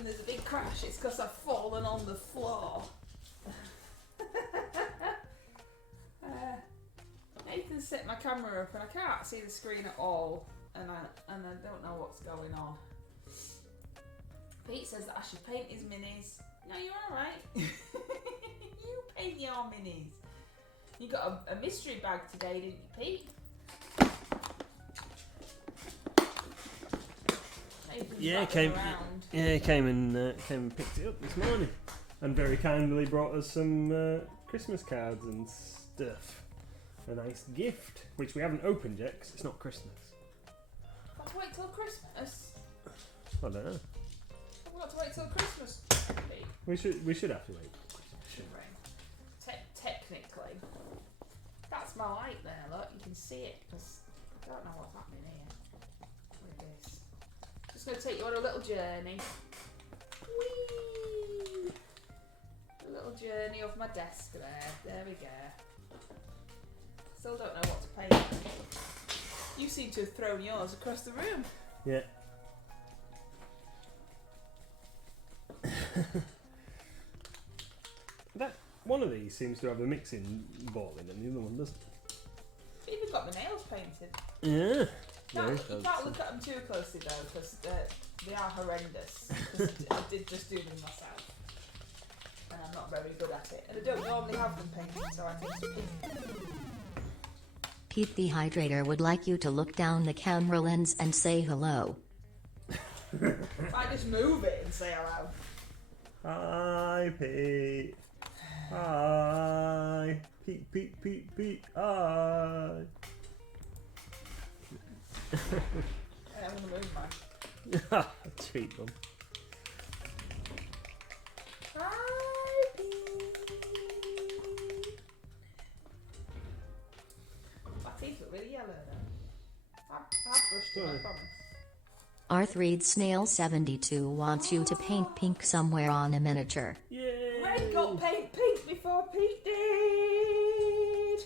and there's a big crash, it's because I've fallen on the floor. Nathan set my camera up and I can't see the screen at all, and I don't know what's going on. Pete says that I should paint his minis. No, you're alright. You paint your minis. You got a mystery bag today, didn't you, Pete? Yeah, he came and picked it up this morning, and very kindly brought us some Christmas cards and stuff. A nice gift, which we haven't opened yet because it's not Christmas. Got to wait till Christmas. I don't know. I've got to wait till Christmas. Pete. We should have to wait. Technically, that's my light there. Look, you can see it because I don't know what's happening here with this. Just going to take you on a little journey. Whee! A little journey off my desk there. There we go. Still don't know what to paint. You seem to have thrown yours across the room. Yeah. That one of these seems to have a mixing ball in, and the other one doesn't. I've even got my nails painted. Yeah. You can't look at them too closely though, because they are horrendous. I did just do them myself, and I'm not very good at it. And I don't normally have them painted, so I think it's pink. Pete the Hydrator would like you to look down the camera lens and say hello. I just move it and say hello. Hi, Pete. Hi. Pete. Hi. I'm going to move mine. Treat them. Hi, Pete. My teeth look really yellow though. I've brushed them, I promise. Arthreed Snail 72 wants you to paint pink somewhere on a miniature. Yay! Red got paint pink before Pete did.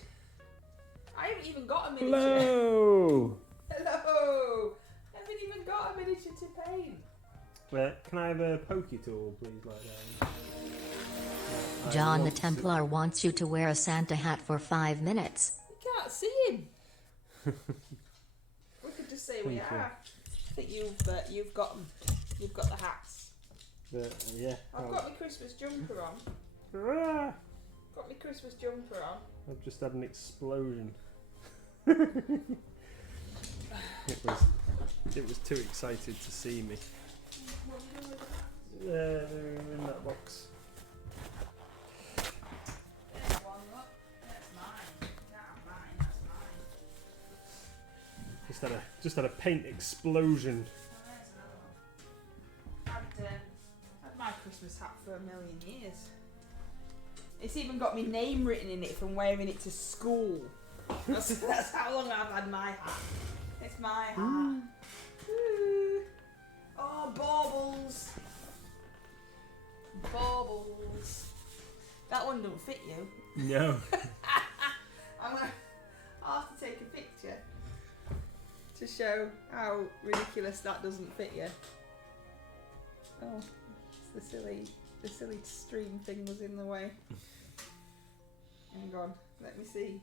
I haven't even got a miniature. Hello! Hello! I haven't even got a miniature to paint. Well, can I have a pokey tool, please, like that? John the Templar wants you to wear a Santa hat for 5 minutes. You can't see him. We could just say we Thank you. are. I think you've got them. You've got the hats. Yeah. I've got my Christmas jumper on. Ah, Got my Christmas jumper on. I've just had an explosion. It was too excited to see me. They're in that box. There's one, look. That's mine. You can't have mine, that's mine. Just had a paint explosion. Oh, there's another one. Had my Christmas hat for a million years. It's even got my name written in it from wearing it to school. That's how long I've had my hat. It's my hat. Ooh. Oh, baubles. Baubles. That one don't fit you. No. I'll have to take a picture to show how ridiculous that doesn't fit you. Oh, it's the silly stream thing was in the way. Hang on, let me see.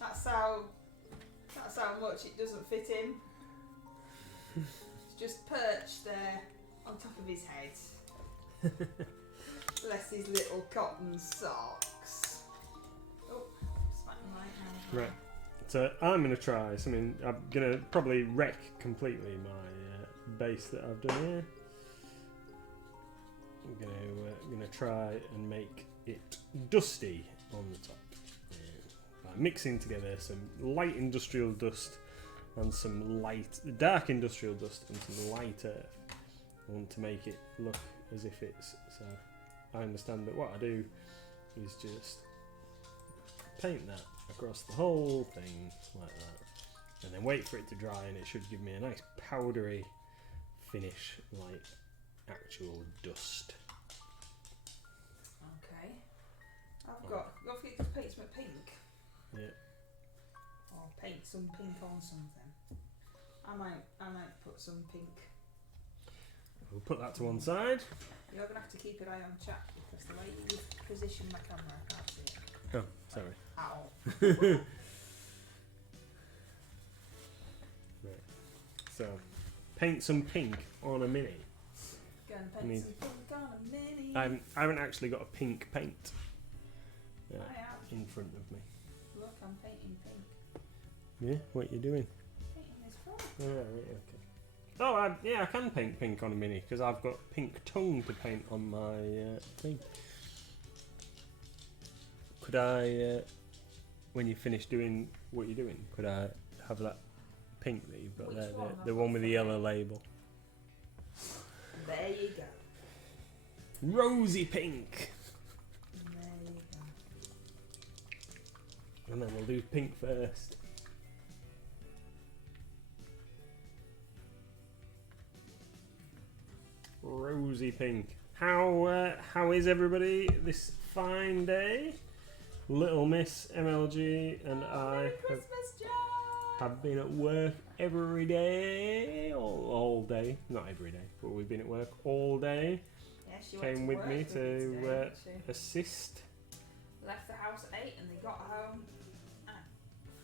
That's how much it doesn't fit him. It's just perched there on top of his head. Bless his little cotton socks. Oh, smack my hand. Right. So I'm going to try something. I'm going to probably wreck completely my base that I've done here. I'm going to try and make it dusty on the top. By mixing together some light industrial dust and some dark industrial dust and some light earth. I want to make it look as if it's, so I understand that what I do is just paint that across the whole thing like that, and then wait for it to dry, and it should give me a nice powdery finish like actual dust. Okay. Don't forget to paint some pink. Yeah. Or paint some pink on something. I might put some pink. We'll put that to one side. You're gonna have to keep an eye on chat because the way you position my camera, I can't see it Oh, sorry. at all. Right. So, paint some pink on a mini. Gonna paint some pink on a mini. I haven't actually got a pink paint I am. in front of me. Look, I'm painting pink. Yeah, what you doing? Painting this front. Oh, right, okay. Oh, I can paint pink on a mini because I've got pink tongue to paint on my thing. Could I, when you finish doing what you're doing, could I have that pink that you've got Which there, one? the one with the yellow label? There you go. Rosy pink! There you go. And then we'll do pink first. Rosy pink. How is everybody this fine day? Little Miss MLG and I Christmas job. have been at work every day, all day. Not every day, but we've been at work all day. Yeah, she Came went with to me work to today, didn't she? assist. Left the house at 8 and they got home at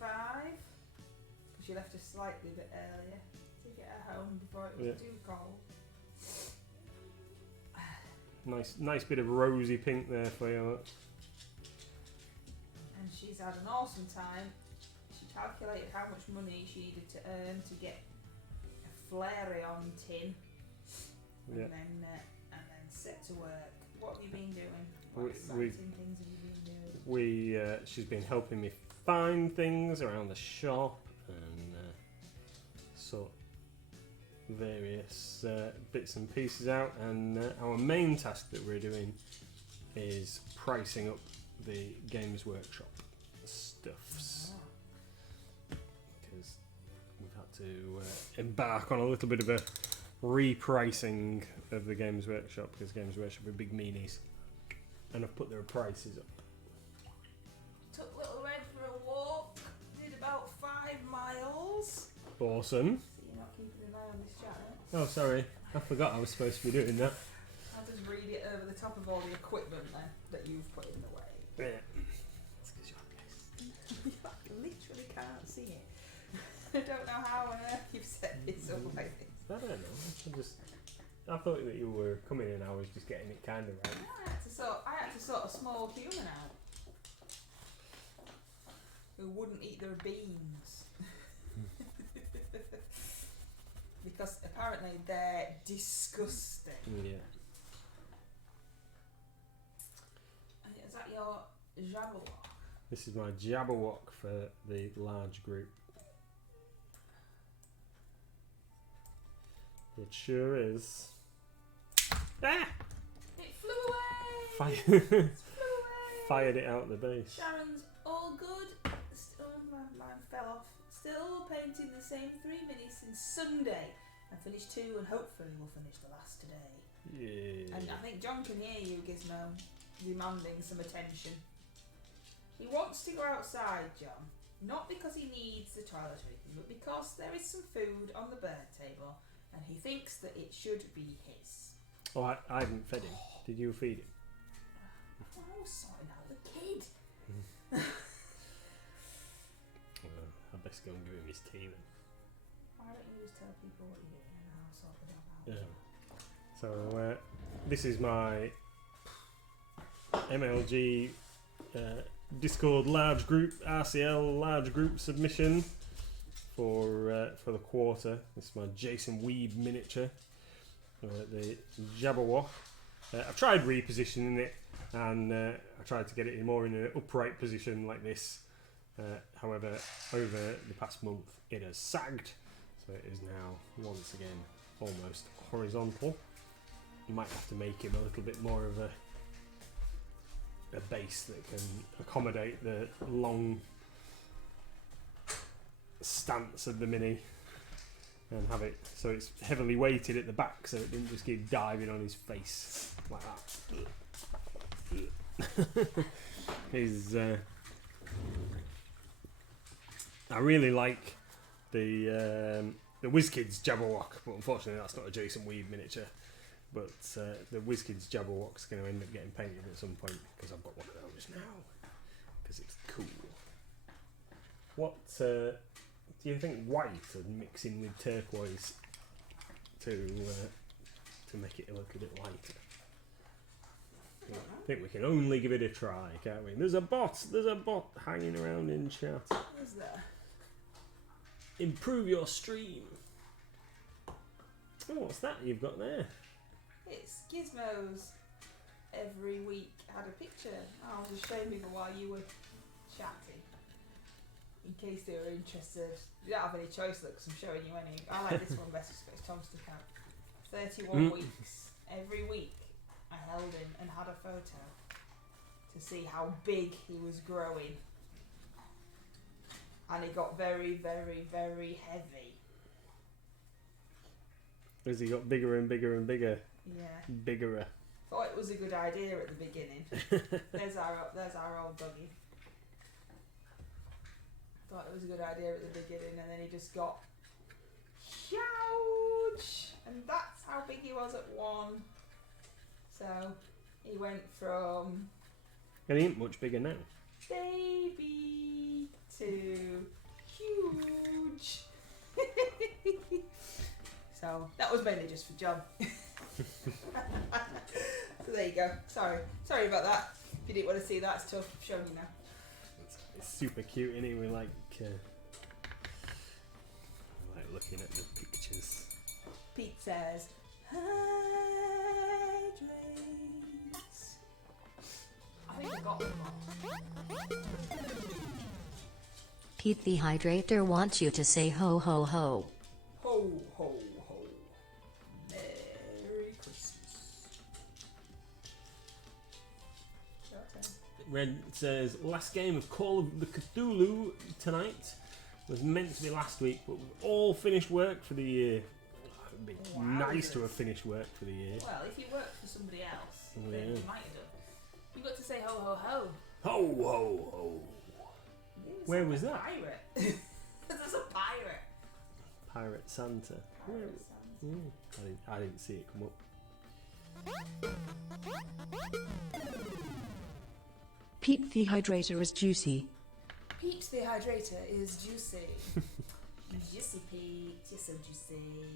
5 because she left us slightly a bit earlier to get her home before it was too cold. Nice bit of rosy pink there for you. And she's had an awesome time. She calculated how much money she needed to earn to get a Flareon tin, Yeah. and then set to work. What have you been doing? What exciting things have you been doing? She's been helping me find things around the shop and sort various bits and pieces out, and our main task that we're doing is pricing up the Games Workshop stuffs, because we've had to embark on a little bit of a repricing of the Games Workshop, because Games Workshop are big meanies and have put their prices up. Took Little Red for a walk. Did about 5 miles. Awesome. So you're not keeping an eye on this chat, eh? Oh, sorry, I forgot I was supposed to be doing that. I'll just read it over the top of all the equipment then that you've put in the way. Yeah. It's 'cause you're a guest. I literally can't see it. I don't know how on earth you've set this up like this. I don't know. I thought that you were coming in. I was just getting it kind of right. I had to sort a small human out who wouldn't eat their beans because apparently they're disgusting. Yeah. Is that your Jabberwock? This is my Jabberwock for the large group. It sure is. Ah! It flew away! Fire. It flew away! Fired it out the base. Sharon's all good. Still, mine fell off. Still painting the same 3 minis since Sunday. I finished 2 and hopefully we'll finish the last today. Yeah. And I think John can hear you, Gizmo, demanding some attention. He wants to go outside, John. Not because he needs the toiletries, but because there is some food on the bird table and he thinks that it should be his. Oh, I haven't fed him. Did you feed him? I was sorting out the kid. Well, I best go and give him his tea then. Why don't you just tell people what you're doing and I'll sort it out? So this is my MLG Discord large group, RCL large group submission for the quarter. This is my Jason Weeb miniature, the Jabberwock. I've tried repositioning it, and I tried to get it more in an upright position like this. However, over the past month it has sagged, so it is now once again almost horizontal. You might have to make him a little bit more of a base that can accommodate the long stance of the mini, and have it so it's heavily weighted at the back, so it didn't just keep diving on his face like that. I really like the the WizKids Jabberwock, but unfortunately that's not a Jason Weave miniature. But the WizKids Jabberwock's going to end up getting painted at some point because I've got one of those now. Because it's cool. What do you think white and mixing with turquoise to make it look a bit lighter? I think we can only give it a try, can't we? There's a bot hanging around in chat. Is there? Improve your stream. Oh, what's that you've got there? It's Gizmos. Every week had a picture. I'll just show people while you were chatting. In case they were interested. You don't have any choice though, because I'm showing you any. I like this one best because it's Tom stuck out. 31 weeks. Every week I held him and had a photo to see how big he was growing. And he got very, very, very heavy. Has he got bigger and bigger and bigger? Yeah. Biggerer. Thought it was a good idea at the beginning. There's our old doggy. Thought it was a good idea at the beginning, and then he just got huge, and that's how big he was at 1. So he went from And he ain't much bigger now. baby to huge. So that was mainly just for John. So there you go. Sorry about that. If you didn't want to see that, it's tough. I'm showing you now. It's super cute, isn't it? We like looking at the pictures. Pete says, hydrates. I think I got them all. Pete the Hydrator wants you to say ho ho ho. Ho, ho, ho. Merry Christmas. Your turn. Red says, last game of Call of the Cthulhu tonight was meant to be last week, but we've all finished work for the year. It'd be nice to have finished work for the year. Well, if you worked for somebody else, Oh, then yeah. you might have done. You got to say ho, ho, ho. Ho, ho, ho. It's Where like was a that? Pirate. There's a pirate. Pirate Santa. Pirate Santa. I didn't see it come up. Pete the Hydrator is juicy. Pete the Hydrator is juicy. Juicy Pete, you're so juicy.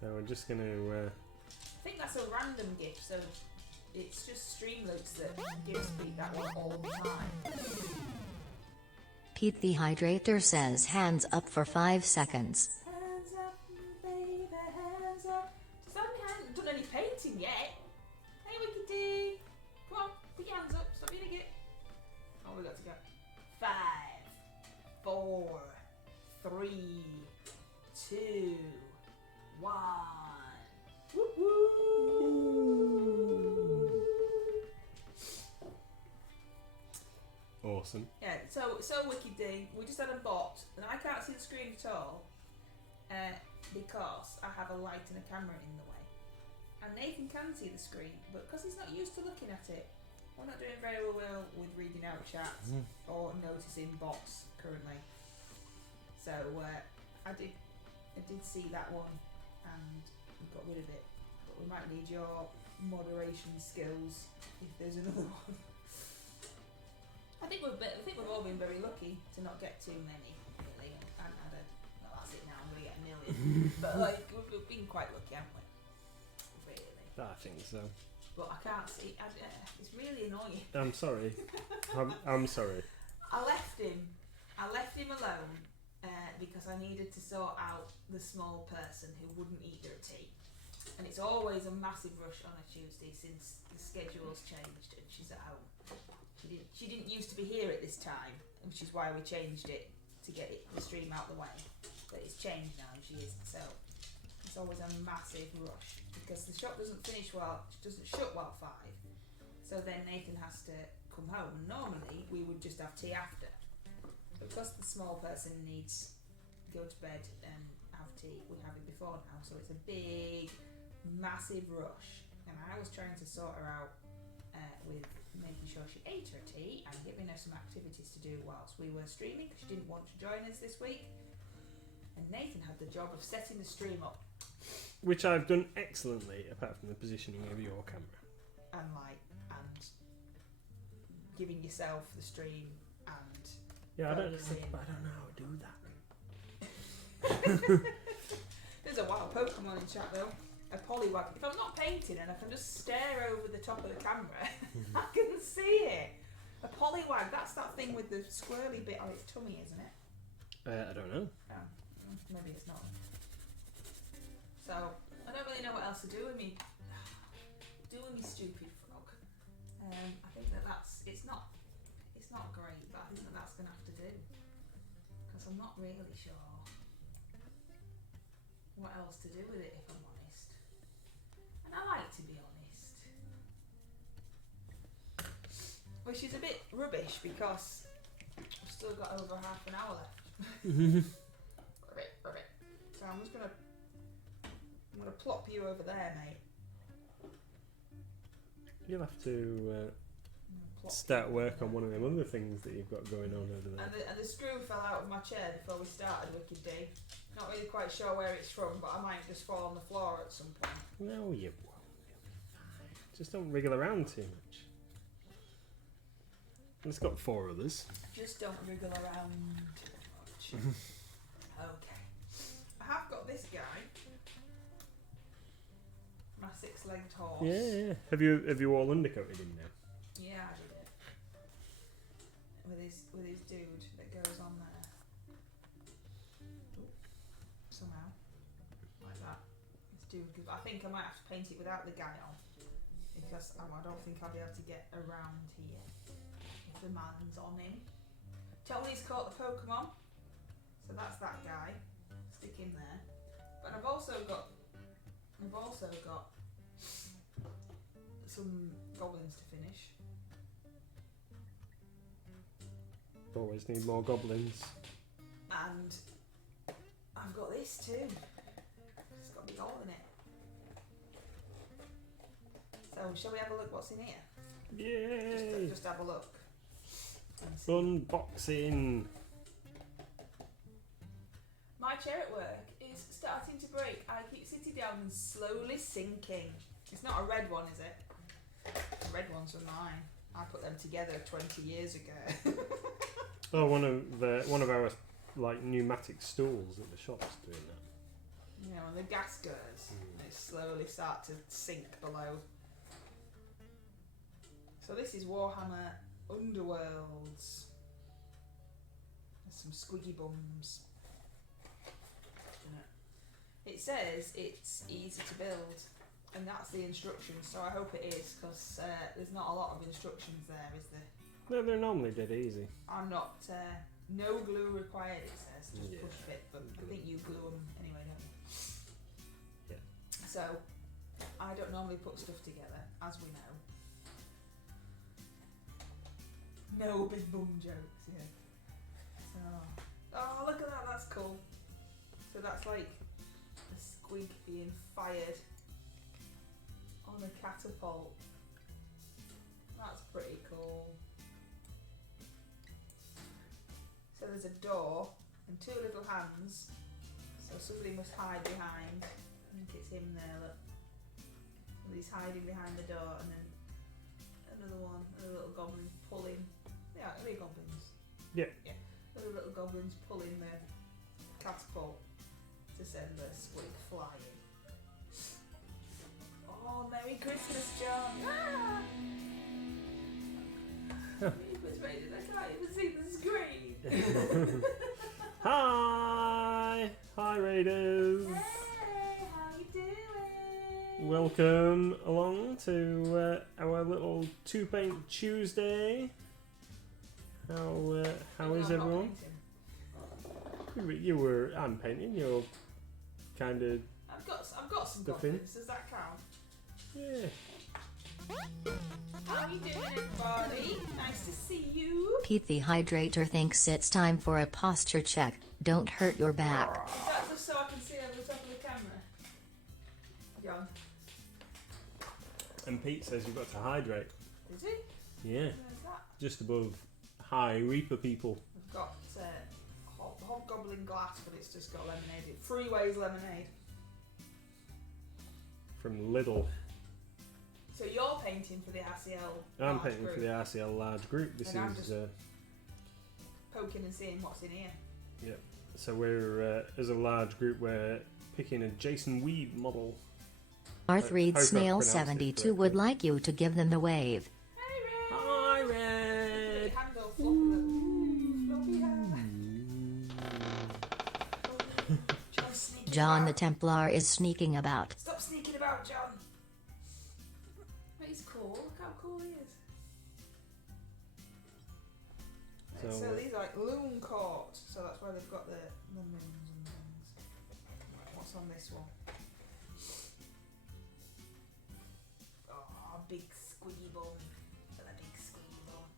So we're just going to... I think that's a random gift, so it's just Streamloots that gives Pete that one all the time. Pete the Hydrator says hands up for 5 seconds. Hands up, baby, hands up. Just haven't done any painting yet. Hey, Wicked D. Come on, put your hands up. Stop being a git. Oh, we got to go. 5, 4, 3, 2, 1. Whoop whoop. Awesome. Yeah, so Wicked D, we just had a bot, and I can't see the screen at all because I have a light and a camera in the way. And Nathan can see the screen, but because he's not used to looking at it, we're not doing very well with reading out chats or noticing bots currently. So I did see that one, and we got rid of it. But we might need your moderation skills if there's another one. I think we've all been very lucky to not get too many, really. And well, that's it now. I'm gonna get a million. But like we've been quite lucky, haven't we? Really. I think so. But I can't see. It's really annoying. I'm sorry. I'm sorry. I left him alone because I needed to sort out the small person who wouldn't eat their tea. And it's always a massive rush on a Tuesday since the schedule's changed and she's at home. She didn't used to be here at this time, which is why we changed it to get the stream out the way. But it's changed now and she isn't. So it's always a massive rush because the shop doesn't shut well 5. So then Nathan has to come home. Normally we would just have tea after. But because the small person needs to go to bed and have tea, we have it before now. So it's a big, massive rush. And I was trying to sort her out with making sure she ate her tea and giving her some activities to do whilst we were streaming because she didn't want to join us this week. and Nathan had the job of setting the stream up Which I've done excellently, apart from the positioning of your camera. and giving yourself the stream and Yeah, I don't focusing. know how to do that. There's a wild Pokemon in chat though. A Poliwag. If I'm not painting and I can just stare over the top of the camera, I can see it. A Poliwag, that's that thing with the squirrely bit on its tummy, isn't it? I don't know. Oh, maybe it's not. So, I don't really know what else to do with me. Do with me stupid frog. I think it's not great, but I think that's going to have to do. Because I'm not really sure what else to do with it, if I'm honest. And I like to be honest. Which is a bit rubbish because I've still got over half an hour left. Ribbit. So I'm gonna plop you over there, mate. You'll have to Plop start you work over on one of them other things that you've got going on over there. there. And the screw fell out of my chair before we started Wicked Day. Not really quite sure where it's from, but I might just fall on the floor at some point. No, you won't. Just don't wriggle around too much. It's got 4 others. Just don't wriggle around too much. Okay. I have got this guy. My 6-legged horse. Yeah. Have you all undercoated him now? Yeah, I did it. With his dude that goes on there. Ooh, somehow. Like that. His dude, because I think I might have to paint it without the guy on. Because I don't think I'll be able to get around here if the man's on him. Tony's caught the Pokemon. So that's that guy. Stick him there. But I've also got some goblins to finish. Always need more goblins. And I've got this too. It's got me all in it. So shall we have a look what's in here? Yay! Just have a look. And see. Unboxing. My chair at work is starting to break. I keep sitting down and slowly sinking. It's not a red one, is it? The red ones are mine. I put them together 20 years ago. Oh, one of our like pneumatic stools at the shop's doing that. You know, when the gas goes, they slowly start to sink below. So this is Warhammer Underworlds. There's some squiggy bums. It says it's easy to build, and that's the instructions, so I hope it is, because there's not a lot of instructions there, is there? No, they're normally dead easy. I'm not, no glue required, it says, just Yeah. push fit, but I think you glue them anyway, don't you? Yeah. So, I don't normally put stuff together, as we know. No big bum jokes, yeah. So, oh, look at that, that's cool. So that's like a squig being fired on a catapult. That's pretty cool. So there's a door and 2 little hands. So somebody must hide behind. I think it's him there, look. Somebody's hiding behind the door, and then another one, another little goblin pulling. Yeah, are they goblins? Yeah. Yeah. Other little goblins pulling the catapult to send the squig flying. Oh, Merry Christmas, John! Ah! It was raining, I can't even see the screen. Hi Raiders. Hey, how you doing? Welcome along to our little 2-paint Tuesday. How is I'm not everyone? painting. I'm painting. You're kind of I've got some Stuff in. goblins. Does that count? yeah. How you doing, everybody? Nice to see you. Pete the Hydrator thinks it's time for a posture check. Don't hurt your back. Is that just so I can see over the top of the camera? John, And Pete says you've got to hydrate. is he? Yeah, Where's that? just above high Reaper people. We've got hobgoblin glass, but it's just got lemonade. Freeways lemonade. From Lidl. So you're painting for the RCL. I'm large painting group. for the RCL large group. This And I'm is just poking and seeing what's in here. so we're as a large group we're picking a Jason Weeb model. Arthreed hope I've Snail pronounced it 72 would correctly. like you to give them the wave. Hey, Red! Hi, Red. Hand all floppy hair. John's sneaking John the about. Templar is sneaking about. Stop sneaking about, John. But he's cool. Look how cool he is. So these are like loom caught, so that's why they've got the moons and things. What's on this one? Oh, big squiggy bone. Got a big squiggy bone.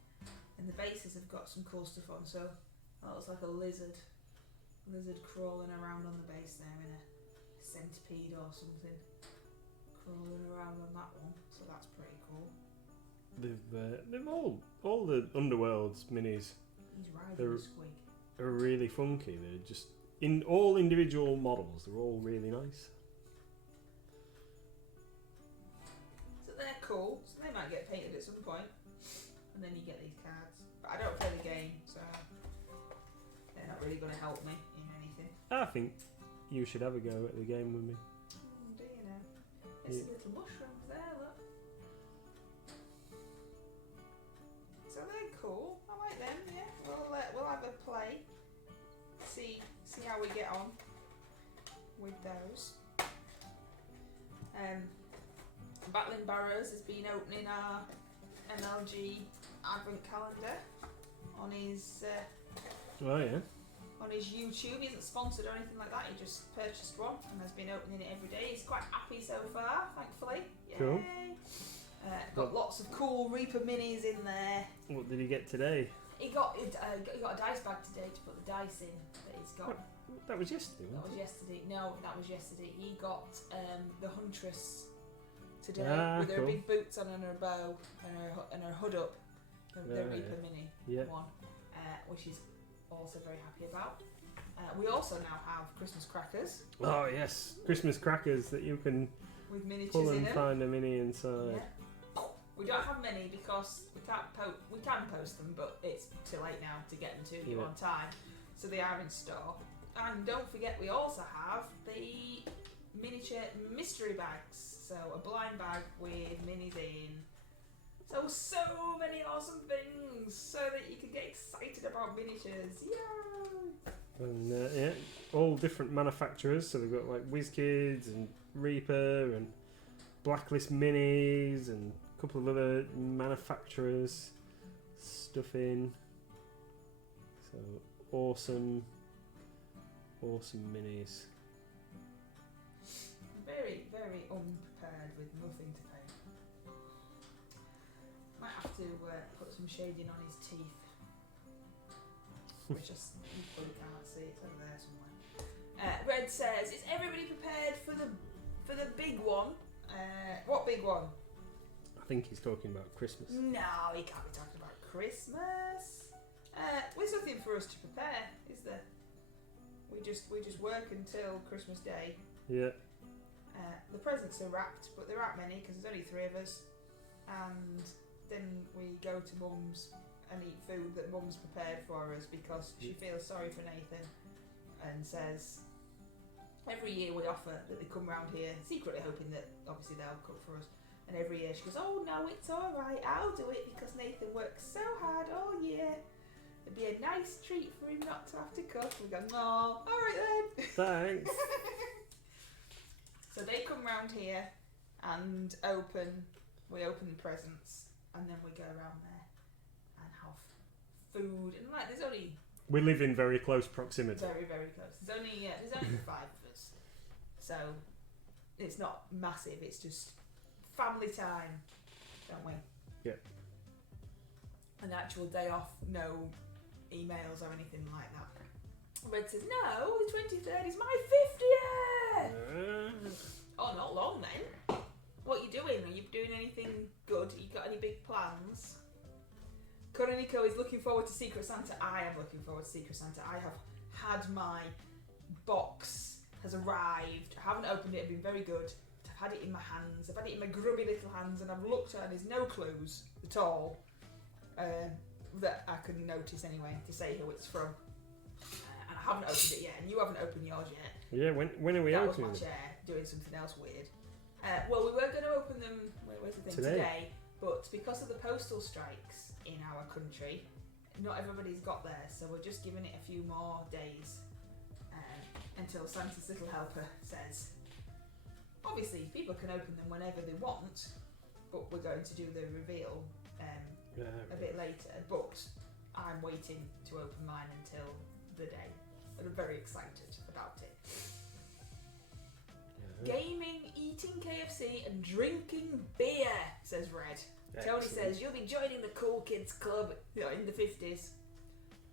And the bases have got some cool stuff on, so that looks like a lizard. Lizard crawling around on the base there in a centipede or something. Crawling around on that one, so that's pretty cool. They've all the Underworld's minis He's riding They're- a squig. are really funky. They're just in all individual models. They're all really nice. So they're cool, so they might get painted at some point. And then you get these cards. But I don't play the game, so they're not really going to help me in anything. I think you should have a go at the game with me. Do you know? There's Yeah. some little mushrooms there, look. So they're cool. I like them, yeah. We'll have a play. See how we get on with those. Battling Barrows has been opening our MLG advent calendar on his Oh yeah. on his YouTube. He isn't sponsored or anything like that. He just purchased one and has been opening it every day. He's quite happy so far, thankfully. Yay! Cool. Got lots of cool Reaper minis in there. What did he get today? He got a dice bag today to put the dice in that he's got. What? That was yesterday. That Wasn't was yesterday. No, that was yesterday. He got the Huntress today Ah, with her cool. big boots on and her bow and her hood up. The Yeah, Reaper yeah. mini Yeah. one, which he's also very happy about. We also now have Christmas crackers it? Oh yes, Christmas crackers that you can with miniatures pull in and them. find a mini inside. Yeah. We don't have many because we can post them, but it's too late now to get them to you Yeah. on time. So they are in store. And don't forget, we also have the miniature mystery bags. So a blind bag with minis in. So many awesome things, so that you can get excited about miniatures. Yay! And yeah, all different manufacturers. So they've got like WizKids and Reaper and Blacklist Minis and a couple of other manufacturers stuff in. So awesome minis. Very, very unprepared with nothing to paint. Might have to put some shading on his teeth. Which you probably can't see, it's over there somewhere. Red says, is everybody prepared for the big one? What big one? I think he's talking about Christmas. No, he can't be talking about Christmas. There's nothing for us to prepare, is there? We just work until Christmas Day. Yeah. The presents are wrapped, but there aren't many because there's only 3 of us. And then we go to Mum's and eat food that Mum's prepared for us because she feels sorry for Nathan and says every year we offer that they come round here secretly hoping that obviously they'll cook for us. And every year she goes, oh no, it's alright, I'll do it because Nathan works so hard all year. It'd be a nice treat for him not to have to cook. We go, no, alright then. Thanks. So they come round here and we open the presents and then we go around there and have food. And like, there's only We live in very close proximity. very, very close. There's only 5 of us. So it's not massive, it's just family time, don't we? Yeah. An actual day off, no emails or anything like that. Red says, no, the 23rd is my 50th! Oh, not long then. What are you doing? Are you doing anything good? You got any big plans? Coroniko is looking forward to Secret Santa. I am looking forward to Secret Santa. I have had my box, has arrived. I haven't opened it, I've been very good. I've had it in my hands, I've had it in my grubby little hands, and I've looked at it and there's no clues at all that I can notice anyway to say who it's from. And I haven't opened it yet, and you haven't opened yours yet. Yeah, when are we That was opening my it? chair doing something else weird. Well, we were going to open them where's the thing, Today. but because of the postal strikes in our country, not everybody's got theirs, so we're just giving it a few more days until Santa's little helper says. Obviously, people can open them whenever they want, but we're going to do the reveal a bit later. But I'm waiting to open mine until the day, and I'm very excited about it. Gaming, eating KFC and drinking beer, says Red. Excellent. Tony says, you'll be joining the cool kids club in the 50s.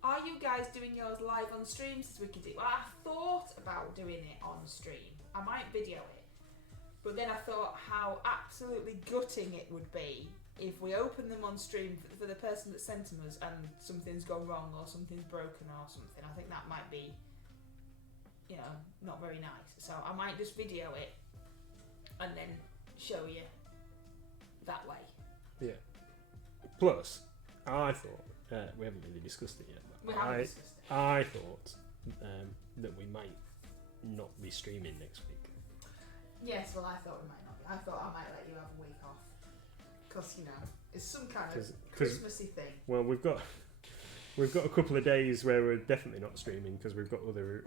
Are you guys doing yours live on stream, says Wickedy? Well, I thought about doing it on stream. I might video it. But then I thought how absolutely gutting it would be if we open them on stream for the person that sent them us and something's gone wrong or something's broken or something. I think that might be, not very nice. So I might just video it and then show you that way. Yeah. Plus, I thought we haven't really discussed it yet. We haven't discussed it. I thought that we might not be streaming next week. Yes, well, I thought we might not be. I thought I might let you have a week off because it's some kind of Christmassy thing. Well, we've got a couple of days where we're definitely not streaming because we've got other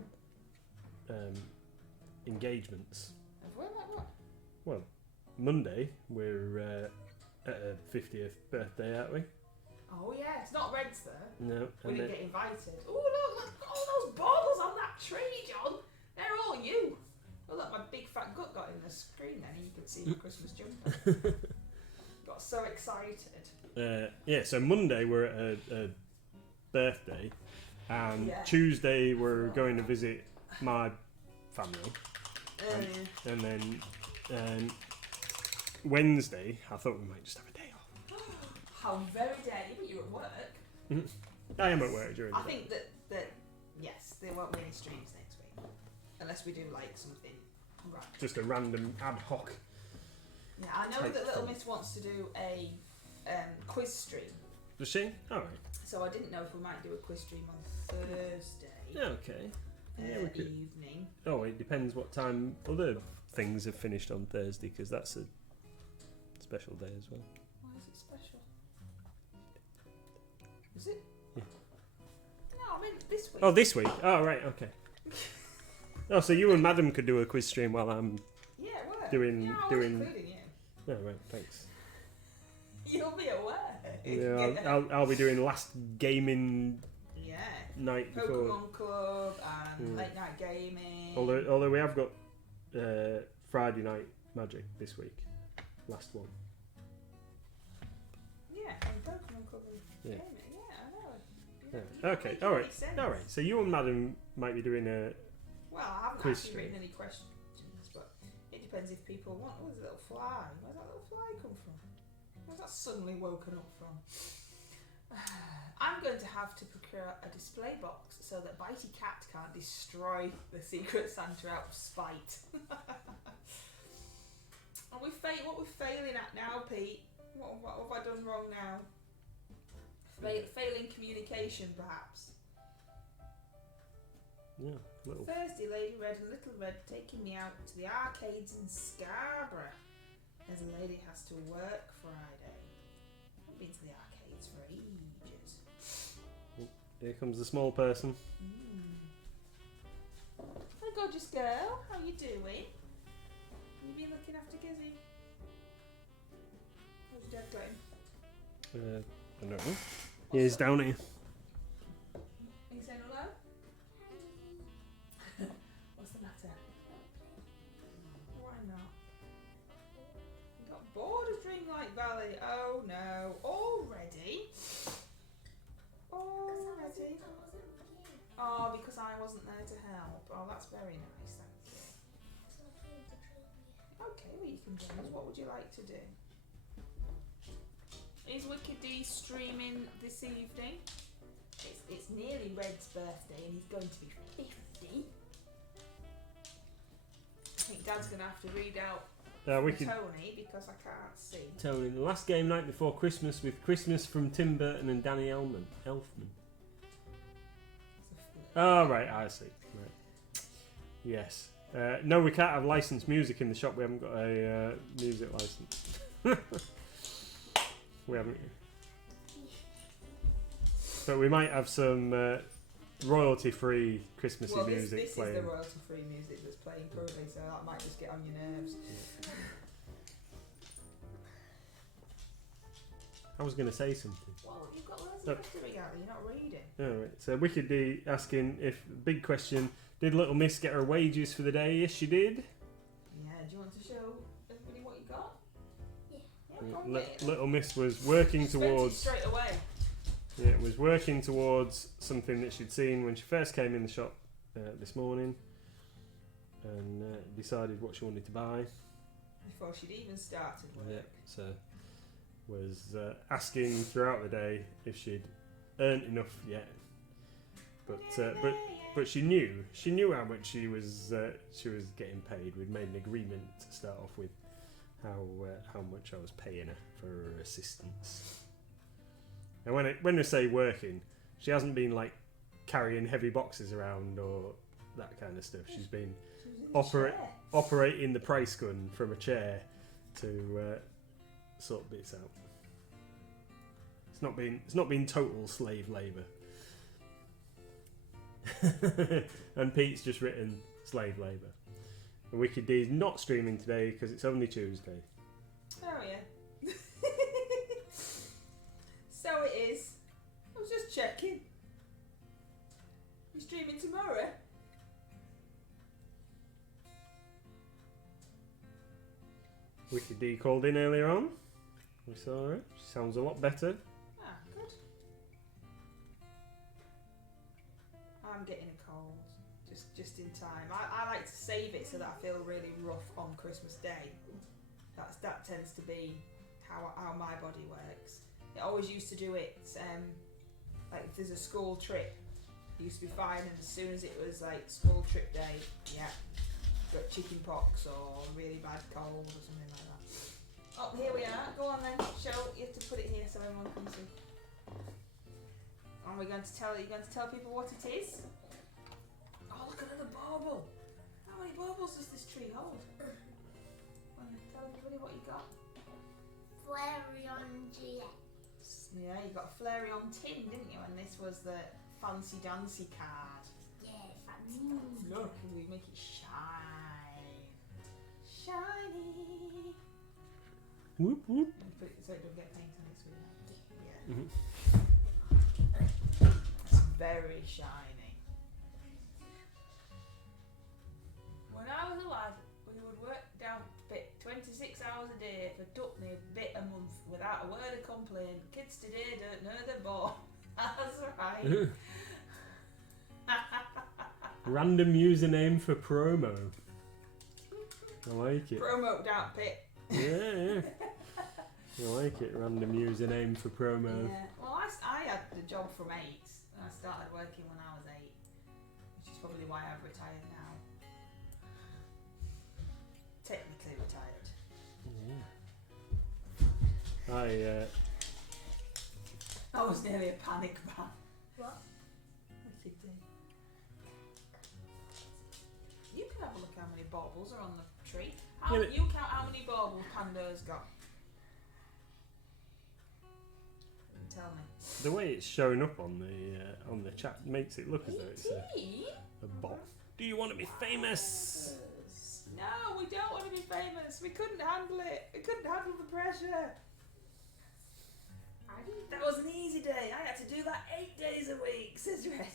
engagements. Have we? Like what? Well, Monday we're at a 50th birthday, aren't we? Oh yeah, it's not Red's though. No. We didn't get invited. Oh look at all those baubles on that tree, John. They're all you. Oh look, my big fat gut got in the screen then, and you could see my Christmas jumper. Got so excited. Yeah, so Monday we're at a birthday, and Yeah. Tuesday we're going to visit my family, and then Wednesday I thought we might just have a day off. How very dare you, but you're at work. I am at work during the I day. think that yes, there won't be any streams next week. Unless we do like something right. Just a random ad hoc. Yeah, I know type that Little thing. Miss wants to do a quiz stream. Does she? Alright. So I didn't know if we might do a quiz stream on Thursday Okay. Yeah, we could. evening. Oh, it depends what time other things have finished on Thursday, because that's a special day as well. Why is it special? Is it? Yeah. No, I mean this week. Oh, this week? Oh, right, okay. Oh, so you and Madam could do a quiz stream while I'm Yeah, work. doing- Yeah, I was doing- including you. Oh, right, thanks. You'll be at work. Yeah, I'll be doing last gaming Yeah. night before. Pokemon Club and late night gaming. Although we have got Friday night magic this week, last one. Yeah, and Pokemon Club and Yeah. gaming. Yeah, I know. Yeah. Okay, Making all right, any sense. all right. So you and Madam might be doing a. Well, I haven't Quiz actually stream. written any questions, but it depends if people want. Oh, there's a little fly. Where's that little fly come from? Where's that suddenly woken up from? I'm going to have to procure a display box so that Bitey Cat can't destroy the Secret Santa out of spite. What we're failing at now, Pete? What have I done wrong now? Failing communication, perhaps. Yeah, little. Thursday, Lady Red and Little Red taking me out to the arcades in Scarborough, as a lady has to work Friday. I haven't been to the arcades for ages. Here comes the small person. Hi, gorgeous girl. How you doing? You been looking after Gizzy? How's your dad going? I don't know. He's down here. Are you saying hello? What's the matter? Why not? You got bored of Dreamlight Valley? Oh no. Already? Already? Oh, because I wasn't there to help. Oh, that's very nice, thank you. Okay, well you can join us. What would you like to do? Is Wicked D streaming this evening? It's nearly nearly Red's birthday and he's going to be 50. I think Dad's going to have to read out we could Tony because I can't see. Tony, the last game night before Christmas with Christmas from Tim Burton and Danny Elfman. Oh, right, I see. Right. Yes. No, we can't have licensed music in the shop. We haven't got a music license. We haven't. But we might have some royalty-free Christmassy music this playing. Is the royalty-free music that's playing currently, so that might just get on your nerves. I was going to say something. Well, you've got loads of stuff to read out. You're not reading. All right. So Wicked D asking if big question: did Little Miss get her wages for the day? Yes, she did. Yeah. Do you want to show everybody what you got? Yeah. Go on, get it. Little Miss was working Spent it towards. straight away. Yeah, was working towards something that she'd seen when she first came in the shop this morning, and decided what she wanted to buy. Before she'd even started work. Yeah. So was asking throughout the day if she'd earned enough yet, but she knew how much she was getting paid. We'd made an agreement to start off with how much I was paying her for her assistance. And when I say working, she hasn't been like carrying heavy boxes around or that kind of stuff. She's been operating the price gun from a chair to sort bits out. It's not been total slave labour. And Pete's just written slave labour. And Wicked D's not streaming today because it's only Tuesday. Oh yeah. So it is. I was just checking. You streaming tomorrow? Wicked D called in earlier on. We saw her. She sounds a lot better. Ah, good. I'm getting a cold. Just in time. I like to save it so that I feel really rough on Christmas Day. That tends to be how my body works. It always used to do it, like if there's a school trip, it used to be fine, and as soon as it was like school trip day, yeah, got chicken pox or really bad cold or something like that. Oh, here we are. Go on then, you have to put it here so everyone can see. And you're going to tell people what it is? Oh, look at another bauble. How many baubles does this tree hold? Tell everybody what you got. Flareon GX. Yeah, you got a Flareon tin, didn't you? And this was the fancy dancy card. Yeah, fancy. Look, we make it shine. Shiny. Whoop whoop. Put it so it don't get paint on it, sweetheart. Yeah. Mm-hmm. It's very shiny. When I was alive, we would work down a bit 26 hours a day for Dutney bit a month without a word of complaint. Kids today don't know they're born. That's right. Random username for promo. I like it. Promo down pit. Yeah. I like it. Random username for promo. Yeah. Well, I had the job from 8 and I started working when I was 8, which is probably why I've retired now. Technically retired. Yeah. That was nearly a panic ban. What? You can have a look how many baubles are on the tree. You count how many baubles Pando's got. Tell me. The way it's showing up on the chat makes it look as though it's a bot. Do you want to be famous? No, we don't want to be famous. We couldn't handle it. We couldn't handle the pressure. That was an easy day. I had to do that 8 days a week, says Red.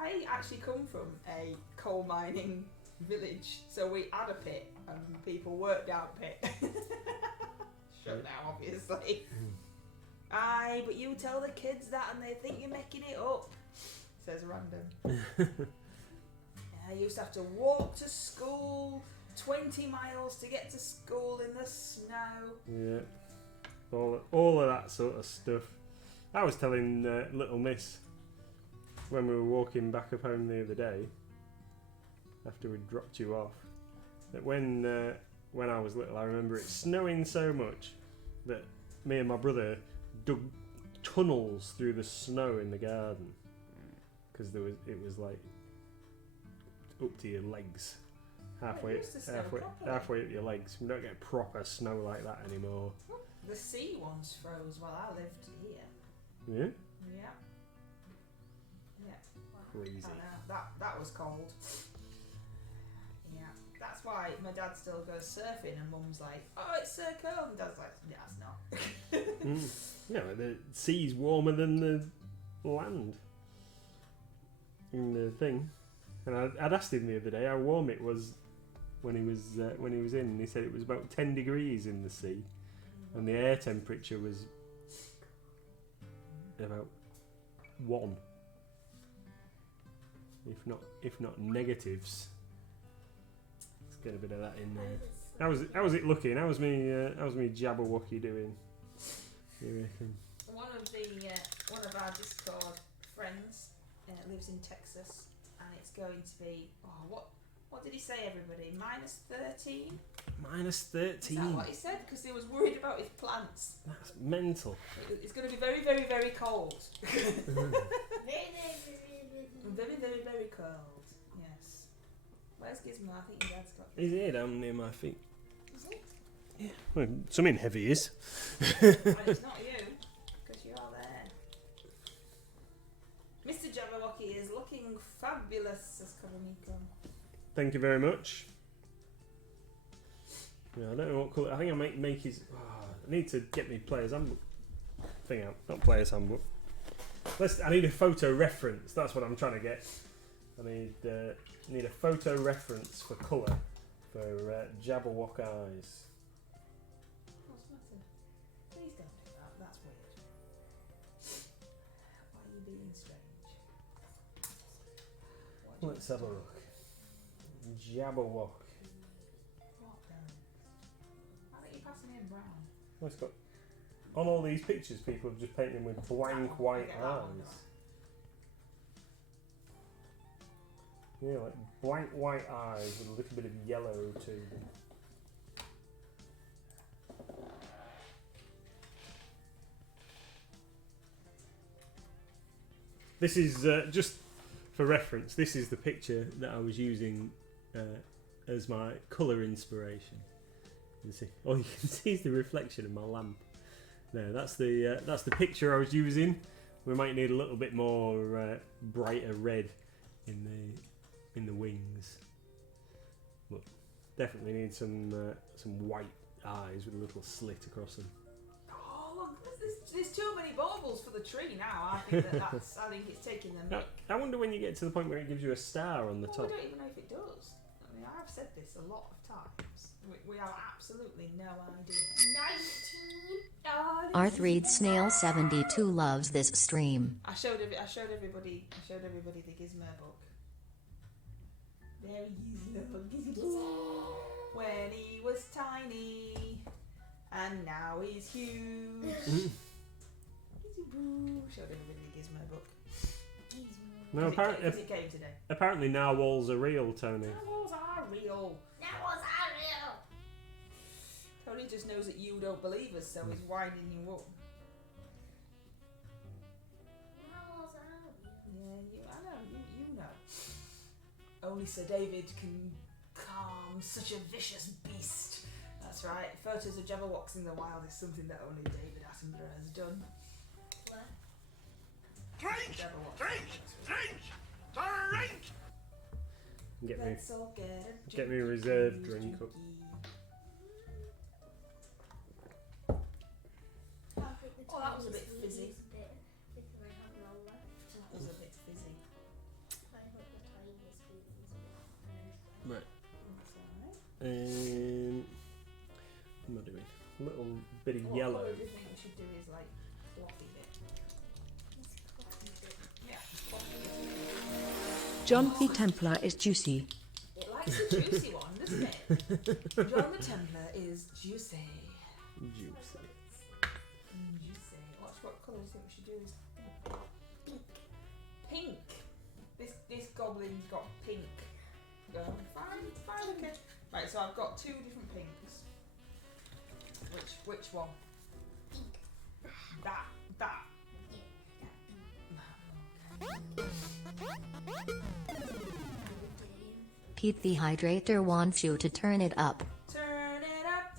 I actually come from a coal mining village, so we had a pit and people worked out pit. Shut now, obviously. Aye, but you tell the kids that and they think you're making it up, says Random. I used to have to walk to school 20 miles to get to school in the snow. Yeah. All of that sort of stuff. I was telling Little Miss when we were walking back up home the other day, after we dropped you off, that when I was little, I remember it snowing so much that me and my brother dug tunnels through the snow in the garden because it was like up to your legs, halfway up your legs. We don't get proper snow like that anymore. The sea once froze while I lived here. Yeah. Yeah. Yeah. Crazy. I know. That was cold. Yeah. That's why my dad still goes surfing and Mum's like, oh, it's so cold. And Dad's like, yeah, it's not. No, the sea's warmer than the land in the thing. And I'd asked him the other day how warm it was when he was in, and he said it was about 10 degrees in the sea, and the air temperature was about 1, if not negatives. Let's get a bit of that in there. How was it looking? How was me Jabberwocky doing? You reckon? One of our Discord friends lives in Texas, and it's going to be what did he say, everybody? -13? -13. Is that what he said? Because he was worried about his plants. That's mental. It's going to be very, very, very cold. Very, very, very cold. Yes. Where's Gizmo? I think your dad's got. He's here down near my feet. Is it? Yeah. Well, something heavy is. And it's not you, because you're there. Mr. Jabberwocky is looking fabulous, says Kabamiko. Thank you very much. Yeah, I don't know what colour. I think I might make his. I need to get me player's handbook thing out. Not player's handbook. I need a photo reference. That's what I'm trying to get. I need a photo reference for colour for Jabberwock eyes. What's the matter? Please don't do that. That's weird. Why are you being strange? Let's have a look. Jabberwock. What then? Why don't you pass me in brown? Well, it's got on all these pictures. People have just painted them with blank white eyes. Yeah, like blank white eyes with a little bit of yellow to them. This is just for reference. This is the picture that I was using as my colour inspiration. You see, all you can see is the reflection of my lamp. No, that's the picture I was using. We might need a little bit more brighter red in the wings, but definitely need some white eyes with a little slit across them. Oh look, there's too many baubles for the tree now. I think it's taking the mick. I wonder when you get to the point where it gives you a star on the top. I don't even know if it does. I mean, I've said this a lot of times. We have absolutely no idea. 19. Arthreed Snail 72 loves this stream. I showed everybody the Gizmo book. There he is, little Gizmo. When he was tiny, and now he's huge. Gizzy boo. Showed everybody the Gizmo book. No, Because it came today. apparently narwhals are real, Tony. Narwhals are real. Narwhals are real. Tony just knows that you don't believe us, so he's winding you up. Narwhals are real. Yeah, I know. You know. Only Sir David can calm such a vicious beast. That's right. Photos of Jabberwocks in the wild is something that only David Attenborough has done. What? Drink! Let's all Get me a reserve drink up. Oh, that was a bit fizzy. That was a bit fizzy. Right. That's alright. What am I doing? A little bit of What yellow. colour do you think we should do is like fluffy bit? Yeah, fluffy. John P. Templar is juicy. It likes a juicy one, doesn't it? John the Templar is juicy. Juicy. Juicy. What colour do you think we should do? Pink. Right, so I've got 2 different pinks. Which one? That. Pete the Hydrator wants you to turn it up. Turn it up.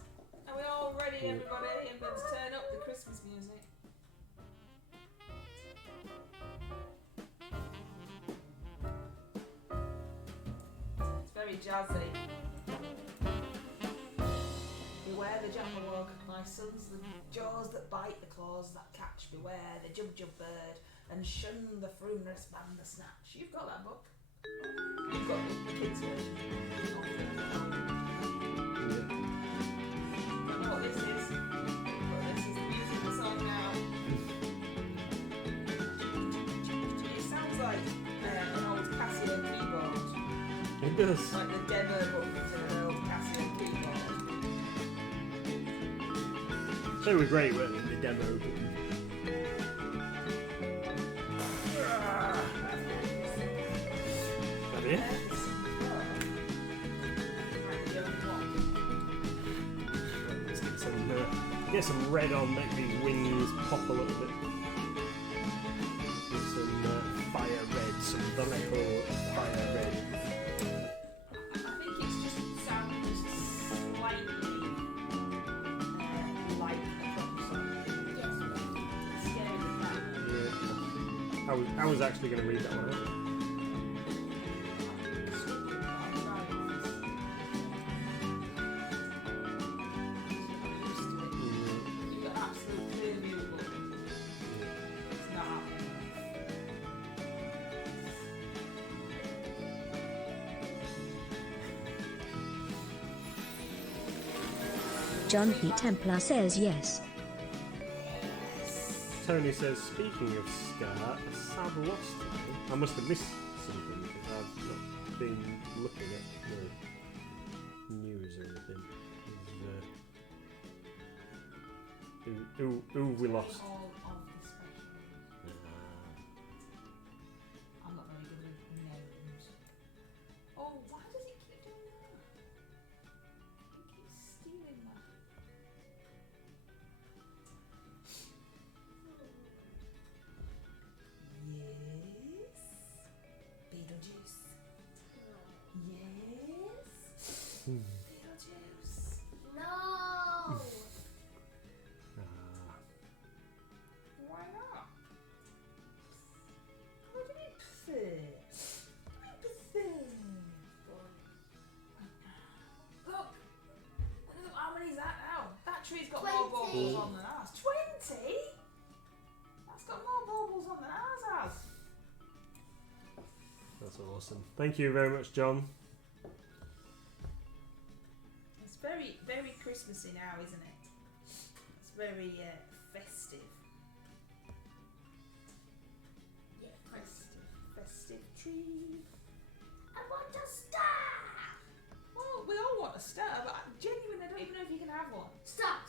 Are we all ready, everybody? I'm going to turn up the Christmas music. It's very jazzy. Beware the jabberwock, my sons, the jaws that bite, the claws that catch. Beware the jub bird, and shun the fruinous bandersnatch. You've got that book. You've got the kids' version. Don't know what this is, but this is the music that's on now. It sounds like an old Casio keyboard. It does. Like the demo buttons in an old Casio keyboard. They were great, weren't they? The demo button. Yeah. Let's get some red on, make these wings pop a little bit. Get some fire red, some Vallejo fire red. I think it's just sounds slightly like a drum song. Yes. It's scary as that. Yeah. I was actually going to read that one out. You've got absolute clear view of it. It's not happening. John P. Templar says yes. Tony says, speaking of Ska, a sad loss today. I must have missed something because I've not been looking at the news or anything. Who we lost? All of the special. I'm not very good with names. Oh, why does he keep doing that? He keeps stealing that. Yes. Beetlejuice. Yes. Beetlejuice. No. Why not? What do you mean prefer? I prefer. Look how many is that now? That tree's got more 20. baubles on than ours. 20? That's got more baubles on than ours has. That's awesome. Thank you very much, John. It's very, very Christmassy now, isn't it? It's very festive. Yeah. Festive tree. I want a star. Well, we all want a star, but genuinely, I don't even know if you can have one. Star.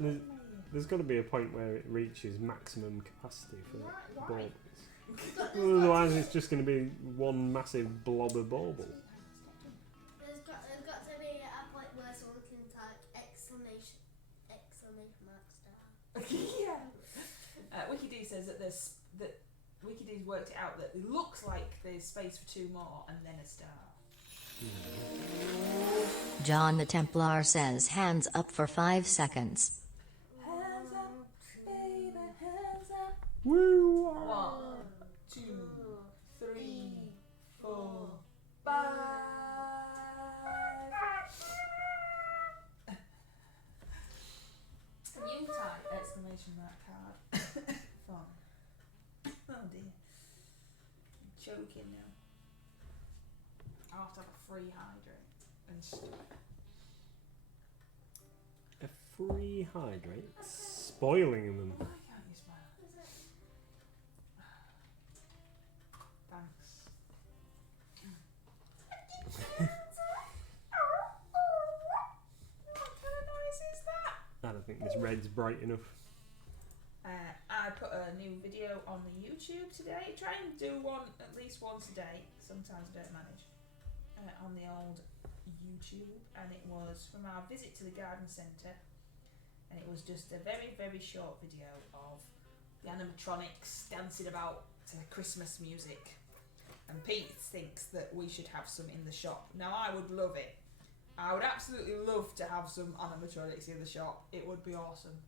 There's, there's got to be a point where it reaches maximum capacity for Why? baubles. There's Otherwise, it's just going to be one massive blob of bauble. got to be a point where someone can type exclamation mark star. Yeah. Wikidoo says that Wikidoo's worked it out that it looks like there's space for 2 more and then a star. John the Templar says hands up for 5 seconds. Hands up, baby, hands up. Woo! 1, 2, 3, 4, 5. You type exclamation mark card. Fun. Oh dear. I'm choking now. I'll have to have a free hydrate and stuff. A free hydrate. Spoiling them. Why can't you smile? Thanks. What kind of noise is that? I don't think this red's bright enough. I put a new video on the YouTube today. Try and do one at least once a day. Sometimes I don't manage. on the old YouTube, and it was from our visit to the garden centre, and it was just a very, very short video of the animatronics dancing about to Christmas music. And Pete thinks that we should have some in the shop. Now, I would love it. I would absolutely love to have some animatronics in the shop. It would be awesome.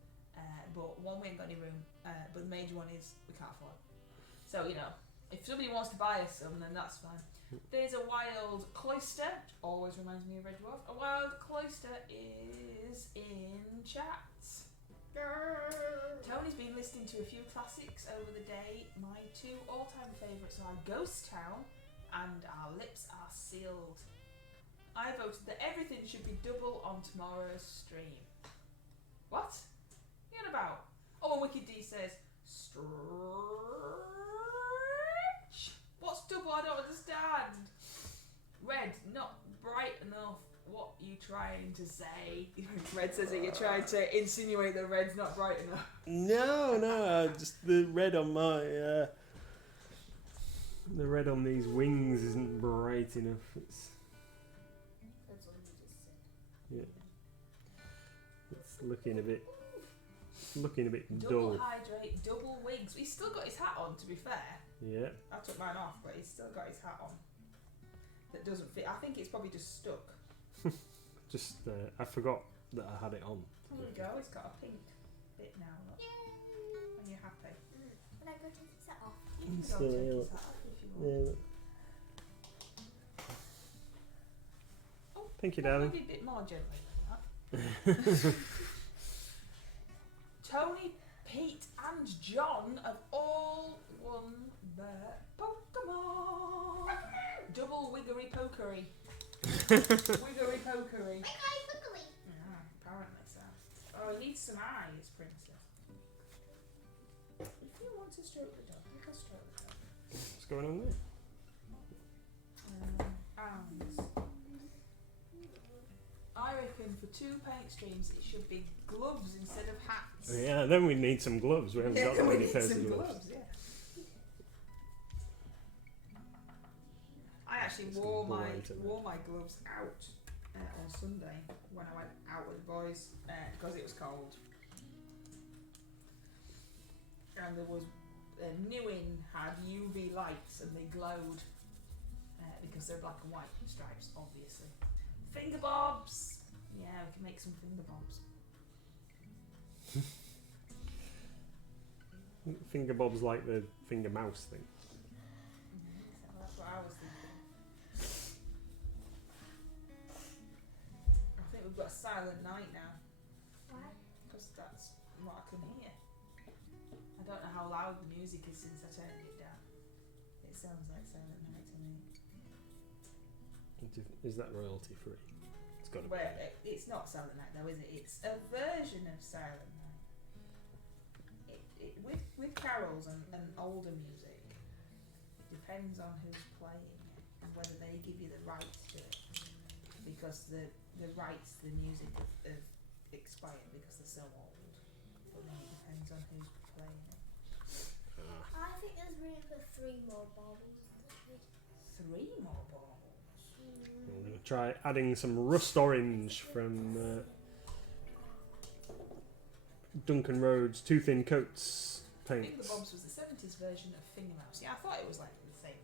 But one, we ain't got any room. But the major one is we can't afford. So, you know, if somebody wants to buy us some, then that's fine. There's a wild cloister. Always reminds me of Red Dwarf. A wild cloister is in chat. Tony's been listening to a few classics over the day. My two all-time favourites are Ghost Town and Our Lips Are Sealed. I voted that everything should be double on tomorrow's stream. What? What are you on about? Oh, and Wicked D says, stretch. What's double? I don't understand. Red, not bright enough. What are you trying to say? Red says that you're trying to insinuate that red's not bright enough. No, just the red on my the red on these wings isn't bright enough. It's That's what you just said. yeah, it's looking a bit Double dull. hydrate, double wigs. He's still got his hat on, to be fair. Yeah, I took mine off, but he's still got his hat on. That doesn't fit. I think it's probably just stuck. just I forgot that I had it on. There we go. It's got a pink bit now. Look. Yay! And you're happy. When I go to take that off. You can So, go take yeah, his look. hat off if you want. Yeah, look. Oh, Thank you, well, darling. maybe a bit more gently than that. Tony, Pete, and John have all won their Pokemon. Double wiggery pokery. Wiggery pokery. Yeah, apparently so. Oh, he needs some eyes, Princess. If you want to stroke the dog, you can stroke the dog. What's going on there? Arms. I reckon for 2 paint streams it should be gloves instead of hats. Yeah, then we need some gloves. We haven't got that we many need pairs some of gloves. gloves, yeah. I actually wore my gloves out on Sunday when I went out with the boys because it was cold, and there was Newin had UV lights and they glowed because they're black and white stripes, obviously. Finger bobs, yeah, we can make some finger bobs. Finger bobs like the finger mouse thing. So that's what I was thinking. I think we've got a silent night now. Why? Because that's what I can hear. I don't know how loud the music is since I turned it down. It sounds like Silent Night to me. Is that royalty free? It's got to be. Well, it's not Silent Night though, is it? It's a version of Silent Night. With carols and older music, it depends on who's playing it and whether they give you the rights to it. Because the rights to the music have expired because they're so old. But then it depends on who's playing it. I think there's room for 3 more baubles. 3 more balls. I'm going to try adding some rust orange from Duncan Road's Two Thin Coats Finger paints. Bobs was the 70s version of Finger Mouse. Yeah, I thought it was like the same.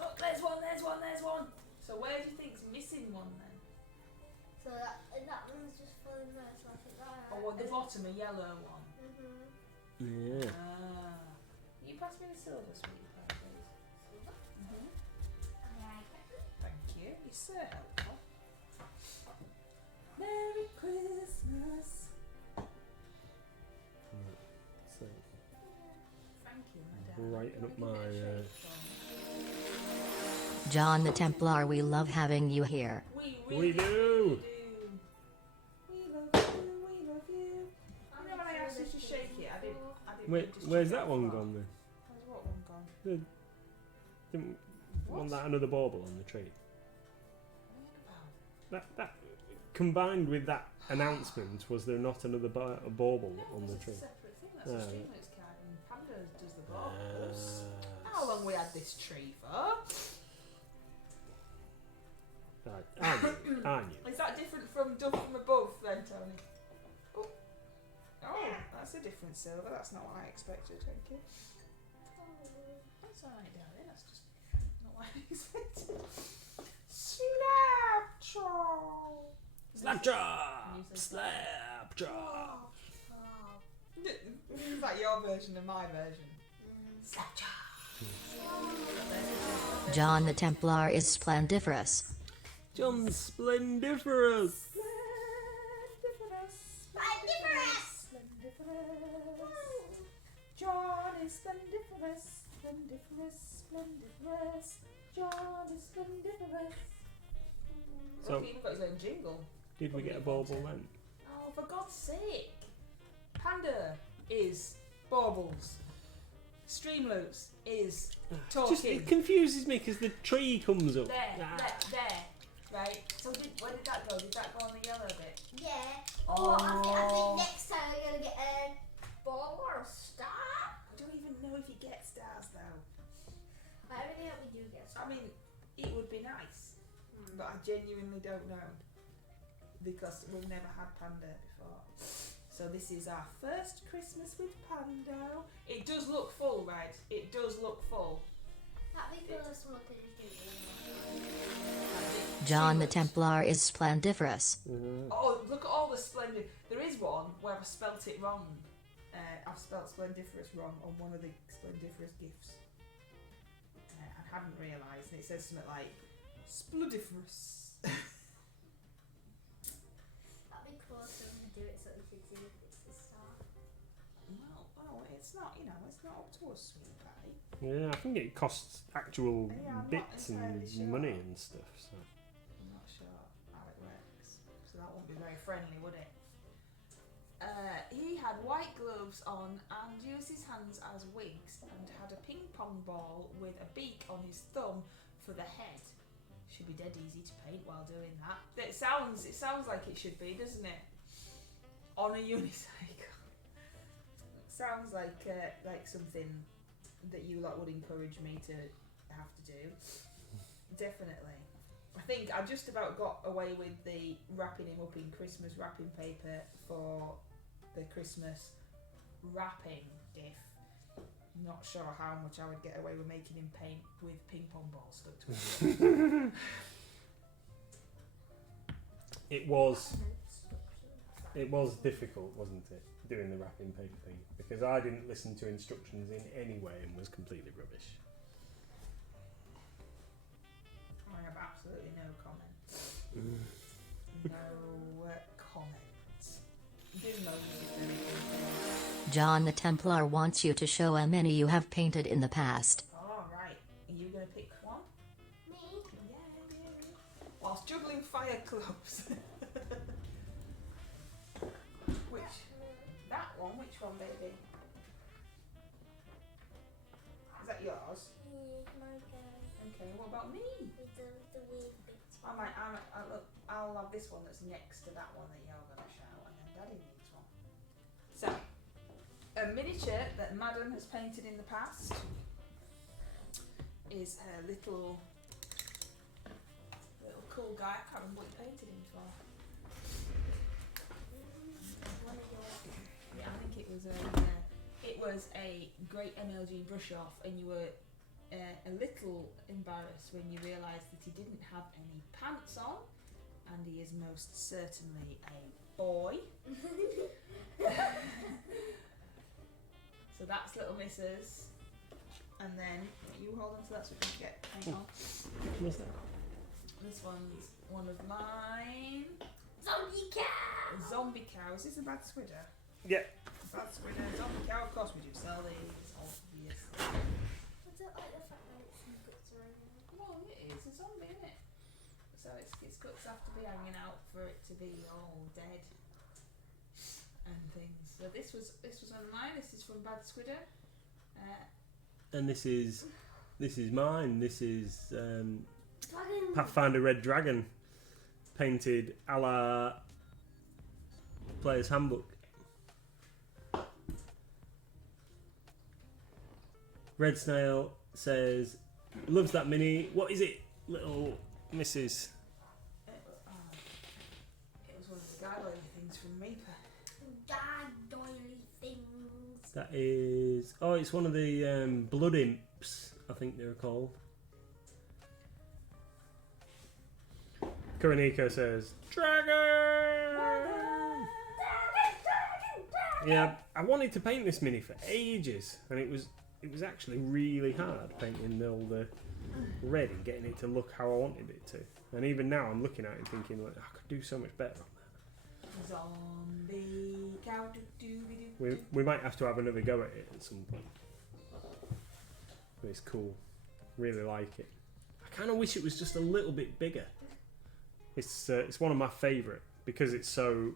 Oh, there's one. So where do you think's missing one then? So that one's just falling there, so I think that. Oh, well, the bottom, a yellow one. Yeah. Ah. You pass me the silver, sweetie pie, please. Thank you. You're so helpful. Merry Christmas. So, Thank you, my darling. Brighten up Can I give my, it a shake for me? John the Templar, we love having you here. We We really do. We love you. We love you. I know when I asked you to shake it, I didn't wait, mean to where's shake that it one off. gone then? Where's what one gone? Didn't What? want that another bauble on the tree? What are you on about? That combined with that announcement, was there not another a bauble No, on the it's tree? a separate thing. That's a Ah, Streamlets card, and Panda does the baubles. How long we had this tree for? I knew. Is that different from done from above then, Tony? Oh, that's a different silver. That's not what I expected. Thank you. That's alright, darling. That's just not what I expected. Slapjaw! Slapjaw! Is that your version of my version? John the Templar is splendiferous. John Splendiferous! John is splendiferous, splendiferous, splendiferous. John is splendiferous. So, Look, he even got his own jingle. did we get a bauble then? Oh, for God's sake! Panda is baubles. Streamloops is talking. It confuses me because the tree comes up. There. Right. So where did that go? Did that go on the yellow bit? Yeah. Oh, I think next time we're going to get a ball or a star. I don't even know if you get stars though. I really hope we do get I mean, it would be nice, but I genuinely don't know because we've never had Panda before. So this is our first Christmas with Pando. It does look full, right? It does look full. That'd be cool if someone could just do it. John the Templar is splendiferous. Oh, look at all the splendid. There is one where I've spelt it wrong. I've spelt splendiferous wrong on one of the splendiferous gifts. I hadn't realised, and it says something like splendiferous. That'd be cool if someone could do it so we could see if it's a star. Well, it's not, it's not up to us, sweet pie. Yeah, I think it costs actual Yeah, I'm not bits and entirely sure. money and stuff. So. I'm not sure how it works, so that won't be very friendly, would it? He had white gloves on and used his hands as wigs and had a ping pong ball with a beak on his thumb for the head. Should be dead easy to paint while doing that. It sounds like it should be, doesn't it? On a unicycle. Sounds like something that you lot would encourage me to have to do. Definitely. I think I just about got away with the wrapping him up in Christmas wrapping paper for the Christmas wrapping gif. Not sure how much I would get away with making him paint with ping pong balls stuck to his It was difficult, wasn't it, doing the wrapping paper thing? Because I didn't listen to instructions in any way and was completely rubbish. I have absolutely no comment. No comment. Gizmo is very good. John the Templar wants you to show how many you have painted in the past. Oh, right. Are you going to pick one? Me? Yeah. Whilst juggling fire clubs. That one? Which one, baby? Is that yours? Yeah, my guy. Okay, what about me? With the weird bits. I'll have this one that's next to that one that you're going to show, and then Daddy needs one. So, a miniature that Madam has painted in the past is her little cool guy. I can't remember what you painted him for. One of your. Yeah, I think it was a great MLG brush off, and you were a little embarrassed when you realised that he didn't have any pants on, and he is most certainly a boy. So that's little Mrs. And then you hold on to that so we can get paint on. What's that? This one's one of mine. Zombie cow! Zombie cow. Is this a bad swidder? Yeah. Bad swidder. Zombie cow. Of course we do sell these. Obviously. I don't like the fact that it's some guts around it. Well, it is a zombie, isn't it? So its guts have to be hanging out for it to be all dead and things. So this was one of mine. This is from Bad Squidder. And this is mine. This is Dragon. Pathfinder Red Dragon, painted a la Player's Handbook. Red Snail says, loves that mini. What is it, little Mrs? That is... Oh, it's one of the blood imps, I think they're called. Kuroniko says, Dragon! Yeah, I wanted to paint this mini for ages, and it was actually really hard painting all the red and getting it to look how I wanted it to. And even now I'm looking at it thinking, like, I could do so much better on that. Zombie cow do. We might have to have another go at it at some point. But it's cool. Really like it. I kind of wish it was just a little bit bigger. It's one of my favourite because it's so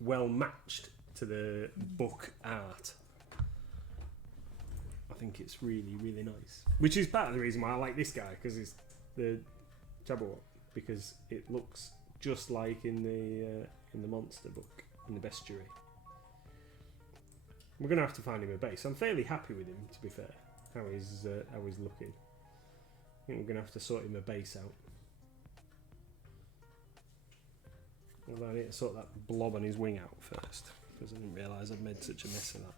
well matched to the book art. I think it's really, really nice. Which is part of the reason why I like this guy, because it's the Jabberwock, because it looks just like in the monster book, in the bestiary. We're gonna have to find him a base. I'm fairly happy with him, to be fair. How he's looking. I think we're gonna have to sort him a base out. Although I need to sort that blob on his wing out first, because I didn't realise I'd made such a mess of that.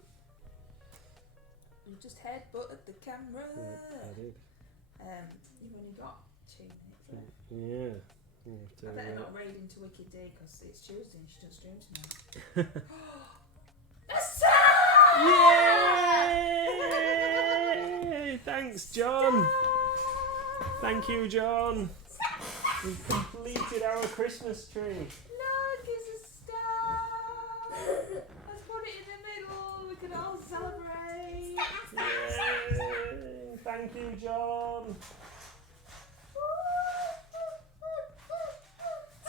You just headbutted the camera. Yeah, I did. You've only got 2 minutes left. Yeah. You have to, I better not raid into Wicked Day because it's Tuesday and she doesn't stream tonight. Yay! Thanks, John. Thank you, John. We've completed our Christmas tree. Look, it's a star. Let's put it in the middle. We can all celebrate. Yay! Thank you, John.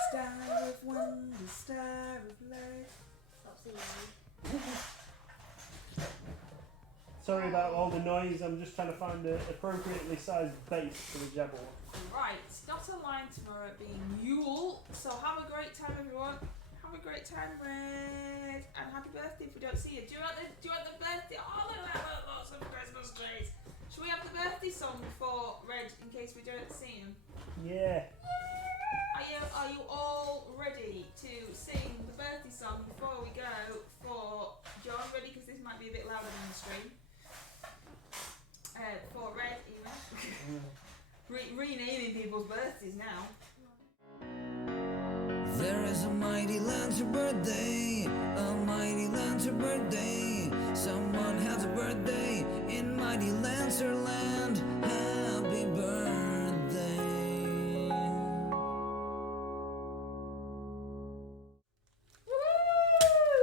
Star of wonder, star of light. Stop singing. Sorry about all the noise. I'm just trying to find an appropriately sized base for the Jabberwock. Right, not a line tomorrow being Yule, so have a great time everyone. Have a great time, Red, and happy birthday if we don't see you. Do you want the birthday? Oh, look at that, lots of Christmas trees. Should we have the birthday song before Red in case we don't see him? Yeah. Are you all ready to sing the birthday song before we go for John? Ready? Because this might be a bit louder than the stream. For Red, even. Renaming people's birthdays now. There is a mighty lantern birthday, a mighty lantern birthday. Someone has a birthday in mighty lantern land. Happy birthday. Woo!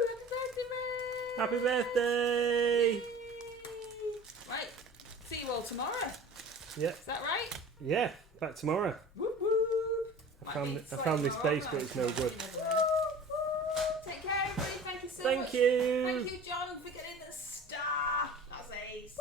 Happy birthday, Red! Happy birthday! Right, see you all tomorrow. Yeah. Is that right? Yeah. Back tomorrow. Whoop whoop. I found this base, but it's no good. Take care, everybody. Thank you so much. Thank you. Thank you, John, for getting the star. That's ace.